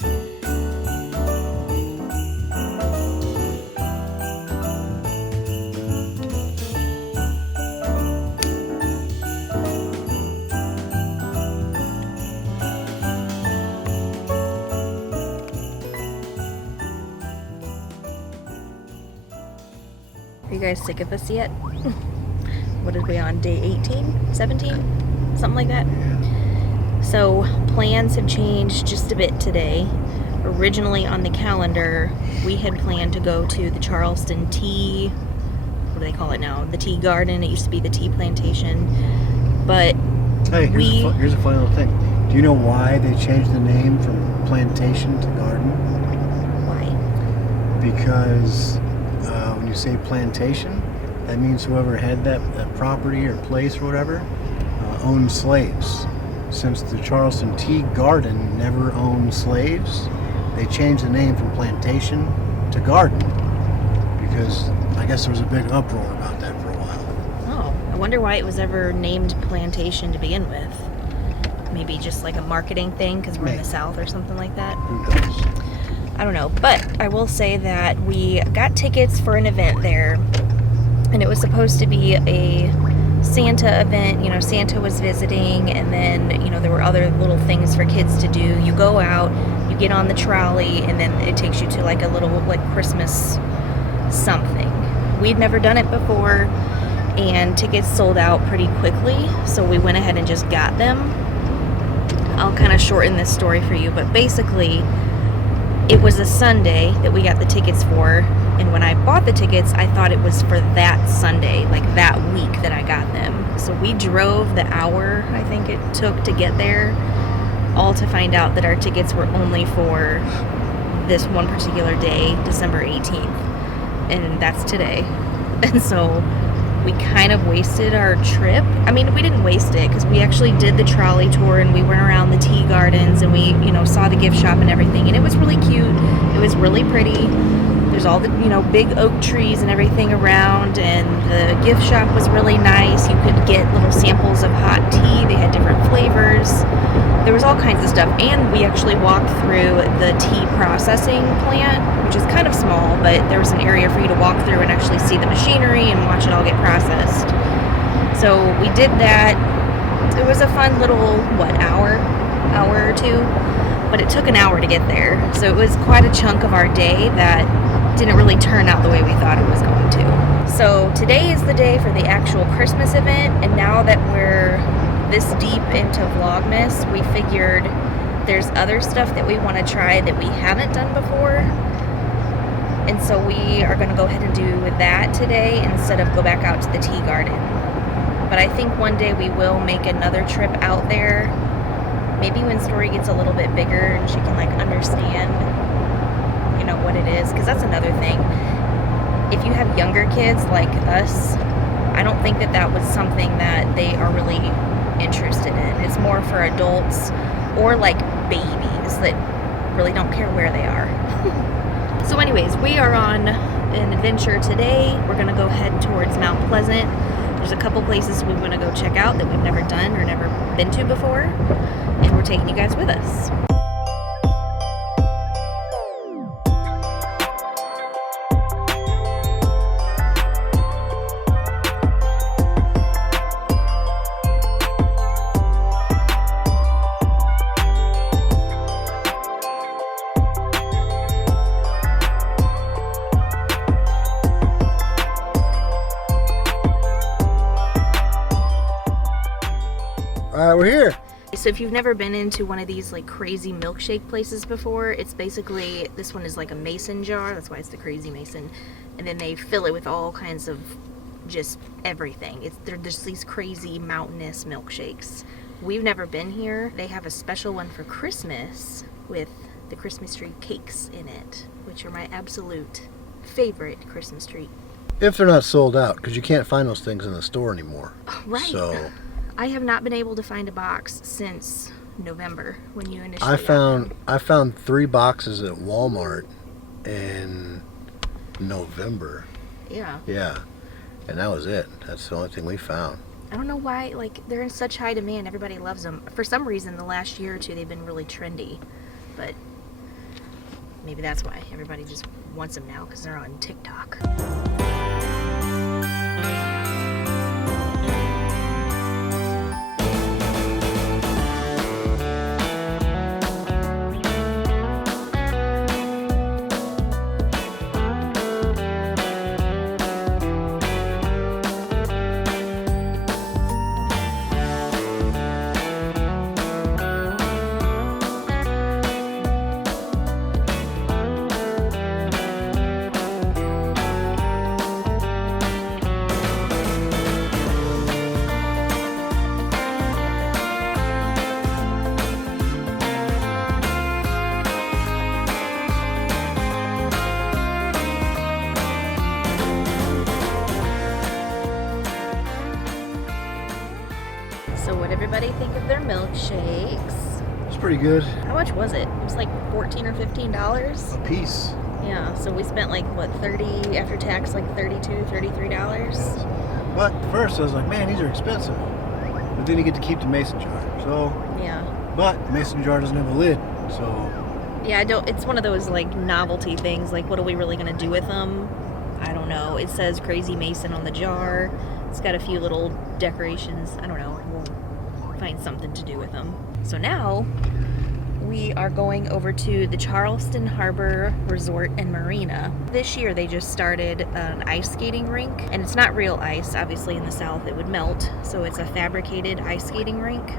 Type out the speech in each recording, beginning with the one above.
Are you guys sick of us yet? What are we on, day 18? 17? Something like that? So plans have changed just a bit today. Originally on the calendar, we had planned to go to the Charleston Tea, what do they call it now? The Tea Garden. It used to be the tea plantation. But hey, here's a funny little thing. Do you know why they changed the name from plantation to garden? Why? Because when you say plantation, that means whoever had that property or place or whatever owned slaves. Since the Charleston Tea Garden never owned slaves, they changed the name from plantation to garden because I guess there was a big uproar about that for a while. Oh, I wonder why it was ever named plantation to begin with. Maybe just like a marketing thing because we're in the South or something like that. Who knows? I don't know, but I will say that we got tickets for an event there, and it was supposed to be a Santa event. You know, Santa was visiting, and then, you know, there were other little things for kids to do. You go out, you get on the trolley, and then it takes you to like a little like Christmas something. We'd never done it before, and tickets sold out pretty quickly, so we went ahead and just got them. I'll kind of shorten this story for you, but basically it was a Sunday that we got the tickets for, and when I bought the tickets, I thought it was for that Sunday, like that week that I got them. So we drove the hour, I think it took to get there, all to find out that our tickets were only for this one particular day, December 18th, and that's today. And so we kind of wasted our trip. I mean, we didn't waste it because we actually did the trolley tour and we went around the tea gardens and we, you know, saw the gift shop and everything, and it was really cute. It was really pretty. There's all the, you know, big oak trees and everything around, and the gift shop was really nice. You could get little samples of hot tea. They had different flavors. There was all kinds of stuff, and we actually walked through the tea processing plant, which is kind of small, but there was an area for you to walk through and actually see the machinery and watch it all get processed. So we did that. It was a fun little, hour or two, but it took an hour to get there. So it was quite a chunk of our day that didn't really turn out the way we thought it was going to. So today is the day for the actual Christmas event, and now that we're this deep into Vlogmas, we figured there's other stuff that we want to try that we haven't done before, and so we are going to go ahead and do that today instead of go back out to the tea garden. But I think one day we will make another trip out there, maybe when Story gets a little bit bigger and she can like understand, you know, what it is, because that's another thing. If you have younger kids like us, I don't think that that was something that they are really interested in. It's more for adults or like babies that really don't care where they are. So anyways, we are on an adventure today. We're gonna go head towards Mount Pleasant. There's a couple places we want to go check out that we've never done or never been to before, and we're taking you guys with us. We're here. So if you've never been into one of these like crazy milkshake places before, it's basically, this one is like a mason jar, that's why it's the crazy mason, and then they fill it with all kinds of just everything. They're just these crazy mountainous milkshakes. We've never been here. They have a special one for Christmas with the Christmas tree cakes in it, which are my absolute favorite Christmas tree. If they're not sold out, because you can't find those things in the store anymore. Right. So I have not been able to find a box since November when you initially I found 3 boxes at Walmart in November. Yeah. Yeah. And that was it. That's the only thing we found. I don't know why, like, they're in such high demand. Everybody loves them. For some reason, the last year or two, they've been really trendy. But Maybe that's why everybody just wants them now, because they're on TikTok. So what everybody think of their milkshakes? It's pretty good. How much was it? It was like $14 or $15 A piece. Yeah, so we spent like what, 30 after tax, like $32, $33. But first I was like, man, these are expensive. But then you get to keep the mason jar. So Yeah. but the mason jar doesn't have a lid, so Yeah, I don't. It's one of those like novelty things. Like, what are we really gonna do with them? I don't know. It says Crazy Mason on the jar. It's got a few little decorations. I don't know. We'll find something to do with them. So now we are going over to the Charleston Harbor Resort and Marina. This year they just started an ice skating rink, and it's not real ice. Obviously, in the South it would melt, so it's a fabricated ice skating rink.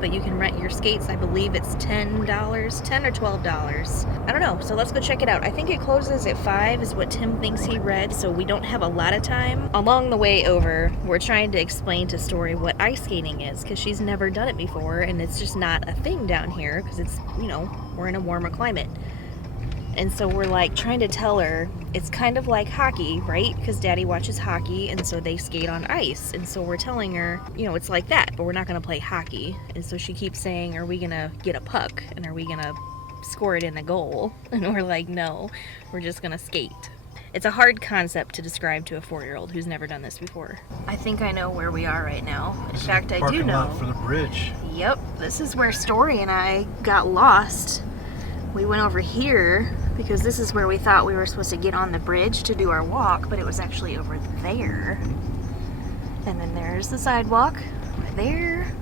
But you can rent your skates. I believe it's $10 or $12. I don't know, so let's go check it out. I think it closes at 5 is what Tim thinks he read, so we don't have a lot of time. Along the way over, we're trying to explain to Story what ice skating is, because she's never done it before, and it's just not a thing down here, because it's, you know, we're in a warmer climate. And so we're like trying to tell her it's kind of like hockey, right? Because Daddy watches hockey, and so they skate on ice. And so we're telling her, you know, it's like that, but we're not going to play hockey. And so she keeps saying, are we going to get a puck? And are we going to score it in the goal? And we're like, no, we're just going to skate. It's a hard concept to describe to a 4-year-old who's never done this before. I think I know where we are right now. In fact, I do parking know. lot for the bridge. Yep, this is where Story and I got lost. We went over here because this is where we thought we were supposed to get on the bridge to do our walk, but it was actually over there. And then there's the sidewalk over there.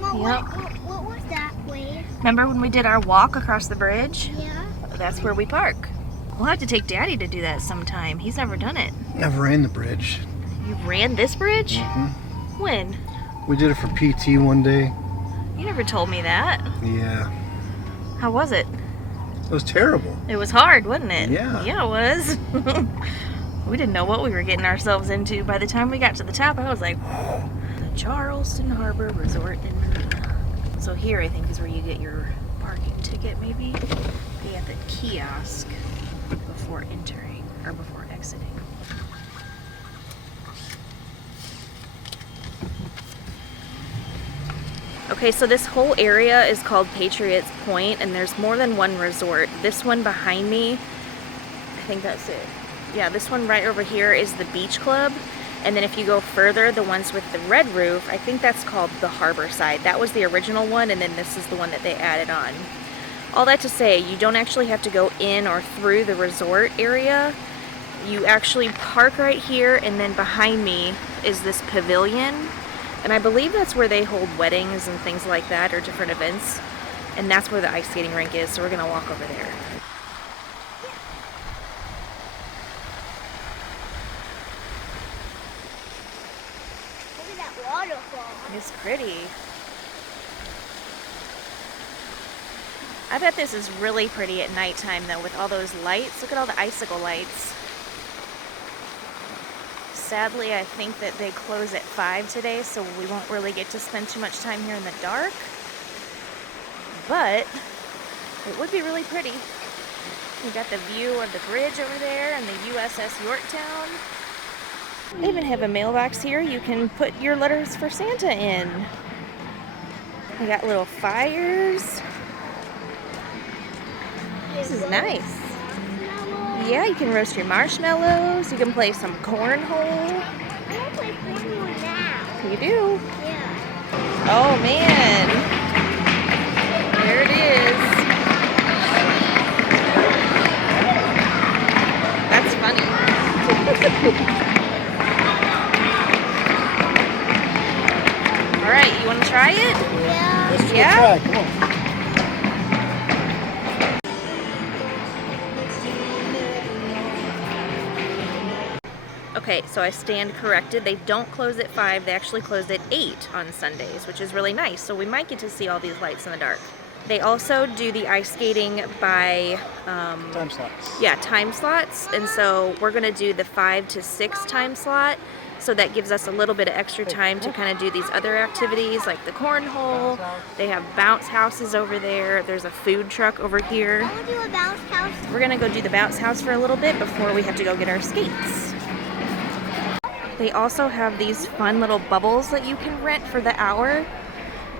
Mama, Yep. what was that way? Remember when we did our walk across the bridge? Yeah. That's where we park. We'll have to take Daddy to do that sometime. He's never done it. Never ran the bridge. You ran this bridge? Mm-hmm. When? We did it for PT one day. You never told me that. Yeah. How was it? It was terrible. It was hard, wasn't it? Yeah. Yeah, it was. We didn't know what we were getting ourselves into. By the time we got to the top, I was like, the Charleston Harbor Resort and Marina. So here, I think, is where you get your parking ticket, maybe. Pay at the kiosk before entering, or before exiting. Okay, so this whole area is called Patriots Point, and there's more than one resort. This one behind me, I think that's it. Yeah, this one right over here is the Beach Club. And then if you go further, the ones with the red roof, I think that's called the Harbor Side. That was the original one, and then this is the one that they added on. All that to say, you don't actually have to go in or through the resort area. You actually park right here, and then behind me is this pavilion. And I believe that's where they hold weddings and things like that, or different events. And that's where the ice skating rink is, so we're gonna walk over there. Look at that waterfall. It's pretty. I bet this is really pretty at nighttime though, with all those lights. Look at all the icicle lights. Sadly, I think that they close at 5 today, so we won't really get to spend too much time here in the dark. But it would be really pretty. We got the view of the bridge over there and the USS Yorktown. They even have a mailbox here you can put your letters for Santa in. We got little fires. This is nice. Yeah, you can roast your marshmallows. You can play some cornhole. I want to play cornhole now. You do? Yeah. Oh man. There it is. Yeah? Try. Come on. Okay, so I stand corrected. They don't close at 5. They actually close at 8 on Sundays, which is really nice. So we might get to see all these lights in the dark. They also do the ice skating by... Time slots. Yeah, time slots. And so we're going to do the 5 to 6 time slot. So that gives us a little bit of extra time to kind of do these other activities like the cornhole. They have bounce houses over there. There's a food truck over here. I want to do a bounce house. We're going to go do the bounce house for a little bit before we have to go get our skates. They also have these fun little bubbles that you can rent for the hour.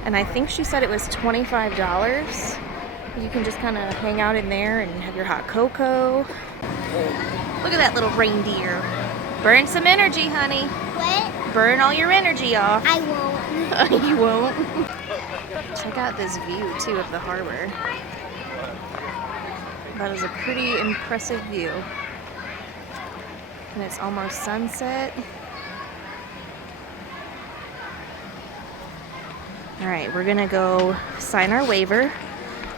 And I think she said it was $25. You can just kind of hang out in there and have your hot cocoa. Look at that little reindeer. Burn some energy, honey. What? Burn all your energy off. I won't. You won't. Check out this view, too, of the harbor. That is a pretty impressive view. And it's almost sunset. All right, we're gonna go sign our waiver,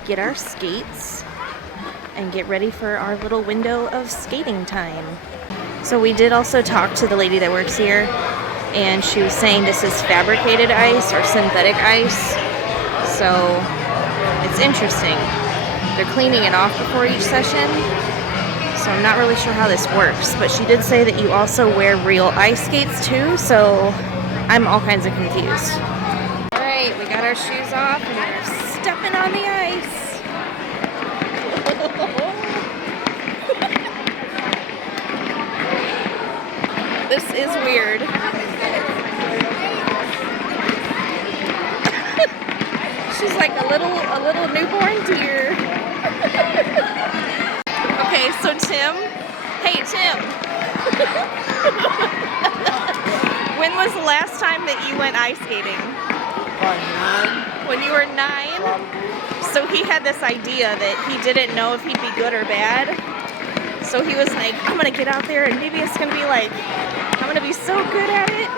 get our skates, and get ready for our little window of skating time. So we did also talk to the lady that works here, and she was saying this is fabricated ice or synthetic ice. So it's interesting. They're cleaning it off before each session, so I'm not really sure how this works. But she did say that you also wear real ice skates too, so I'm all kinds of confused. Alright, we got our shoes off and we're stepping on the ice. This is weird. She's like a little newborn deer. Okay, so Tim. Hey Tim. When was the last time that you went ice skating? Probably 9. When you were 9? Probably. So he had this idea that he didn't know if he'd be good or bad. So he was like, I'm gonna get out there and maybe it's gonna be like, I'm gonna be so good at it.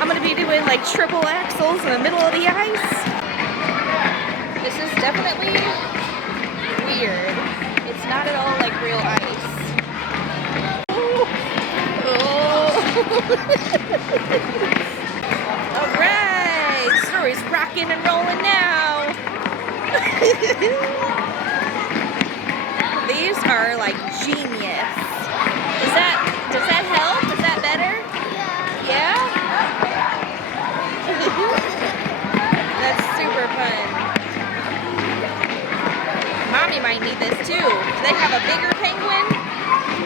I'm gonna be doing like triple axels in the middle of the ice. This is definitely weird. It's not at all like real ice. Oh. Alright, story's rocking and rolling now. These are like genius. Does that help? Is that better? Yeah? That's super fun. Mommy might need this too. Do they have a bigger penguin?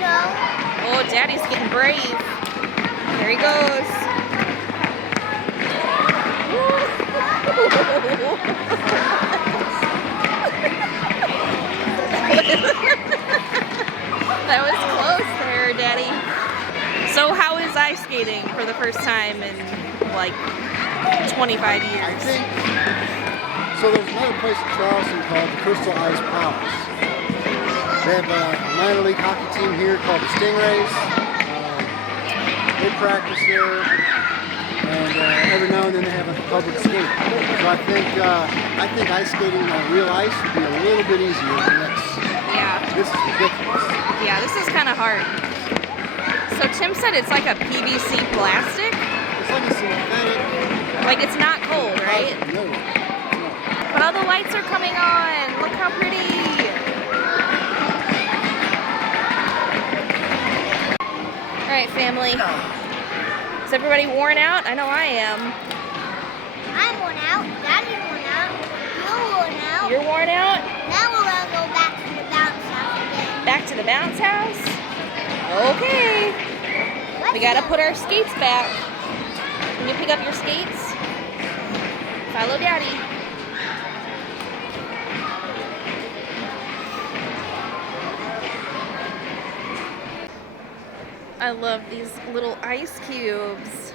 No. Oh, Daddy's getting brave. There he goes. That was close there, Daddy. So how is ice skating for the first time in like 25 I years? think, so there's another place in Charleston called the Crystal Ice Palace. They have a minor league hockey team here called the Stingrays. They practice there, and every now and then they have a public skate. So I think ice skating on real ice would be a little bit easier than this. Yeah. This is ridiculous. Yeah, this is kind of hard. So Tim said it's like a PVC plastic. It's like a synthetic. Like it's not cold, right? No. But all the lights are coming on. Look how pretty. All right, family. Is everybody worn out? I know I am. I'm worn out. Daddy's worn out. You're worn out. You're worn out? Now we're gonna go back to the bounce house again. Back to the bounce house? Okay. We gotta put our skates back. Can you pick up your skates? Follow Daddy. I love these little ice cubes.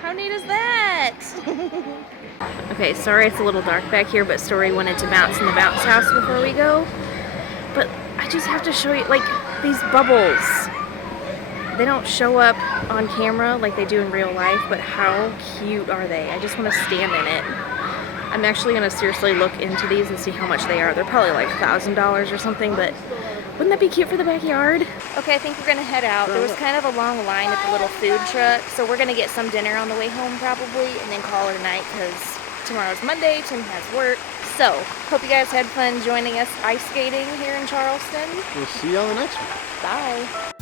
How neat is that? Okay, sorry it's a little dark back here, but Story wanted to bounce in the bounce house before we go. But I just have to show you, like, these bubbles. They don't show up on camera like they do in real life, but how cute are they? I just want to stand in it. I'm actually gonna seriously look into these and see how much they are. They're probably like $1,000 or something, but wouldn't that be cute for the backyard? Okay, I think we're gonna head out. There was kind of a long line at the little food truck, so we're gonna get some dinner on the way home probably, and then call it a night because tomorrow's Monday, Tim has work. So, hope you guys had fun joining us ice skating here in Charleston. We'll see you on the next one. Bye.